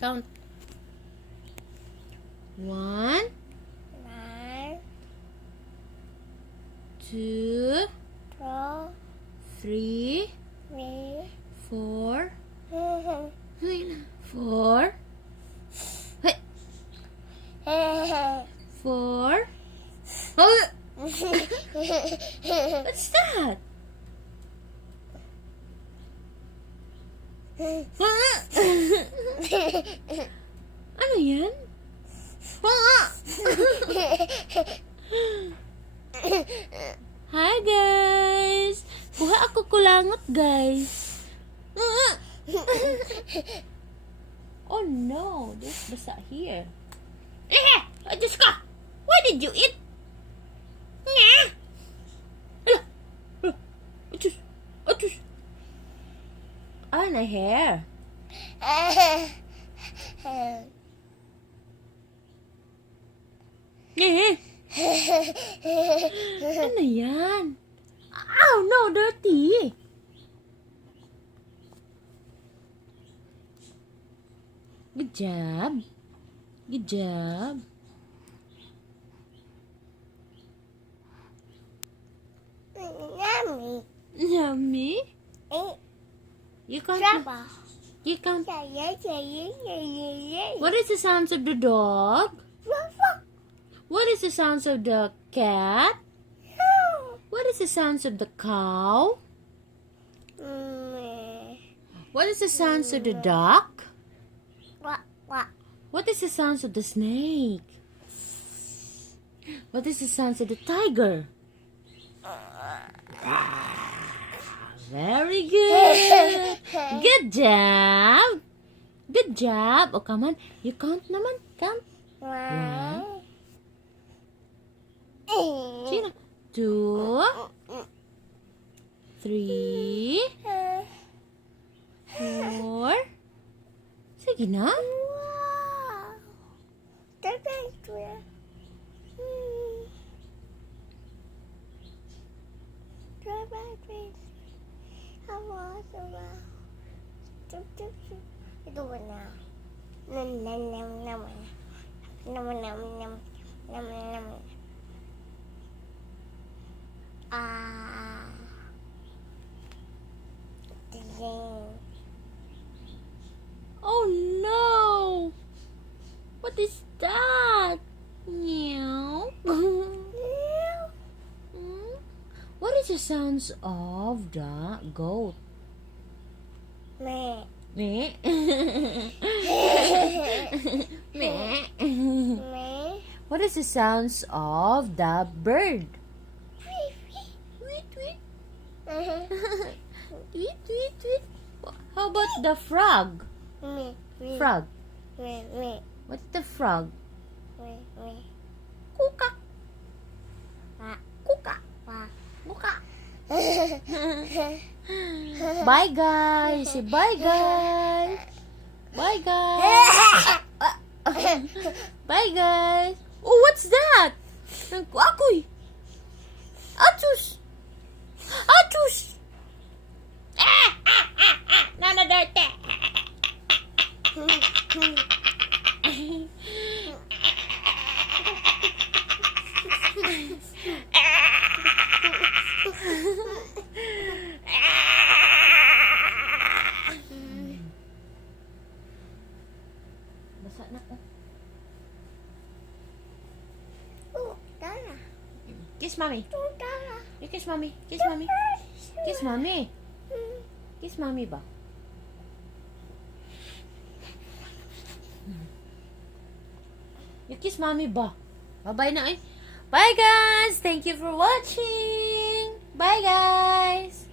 Count. 1, 2, 3, 4. 4. 4. Oh! What's that? Ano yan? Hi guys! Buha ako kulangot guys. Oh no, there's basa here. Diyos ka! Why did you eat? Nga! Achus! Achus! Ah, na hair. Ano yan? Ow, no, dirty. Good job. Good job. Yummy. Yummy? You can't. You can't. What is the sounds of the dog? What is the sounds of the cat? What is the sounds of the cow? What is the sounds of the duck? What is the sounds of the snake? What is the sounds of the tiger? Very good. Good job. Good job. Oh, come on. You count naman. Count. 1. Sino? 2. 3. 4. Sige na. Ito ba na? Oh no! What is that? Meow. What is the sounds of the goat? Meh. Meh. Meh. Meh. What is the sounds of the bird? Tweet, tweet. Tweet, tweet, tweet. How about the frog? Meh. Frog. Meh. Meh. What's the frog? Meh. Meh. Kuka. Kuka. Kuka. Bye guys. Say bye guys. Bye guys. Bye guys. Oh, what's that? Akoy. Achus. Achus. Nana darte. Basa na ko. Tara. Kiss mommy. Tara. You kiss mommy. Kiss mommy. Kiss mommy. Kiss mommy ba? You kiss mommy ba? Bye-bye na eh. Bye guys. Thank you for watching. Bye guys.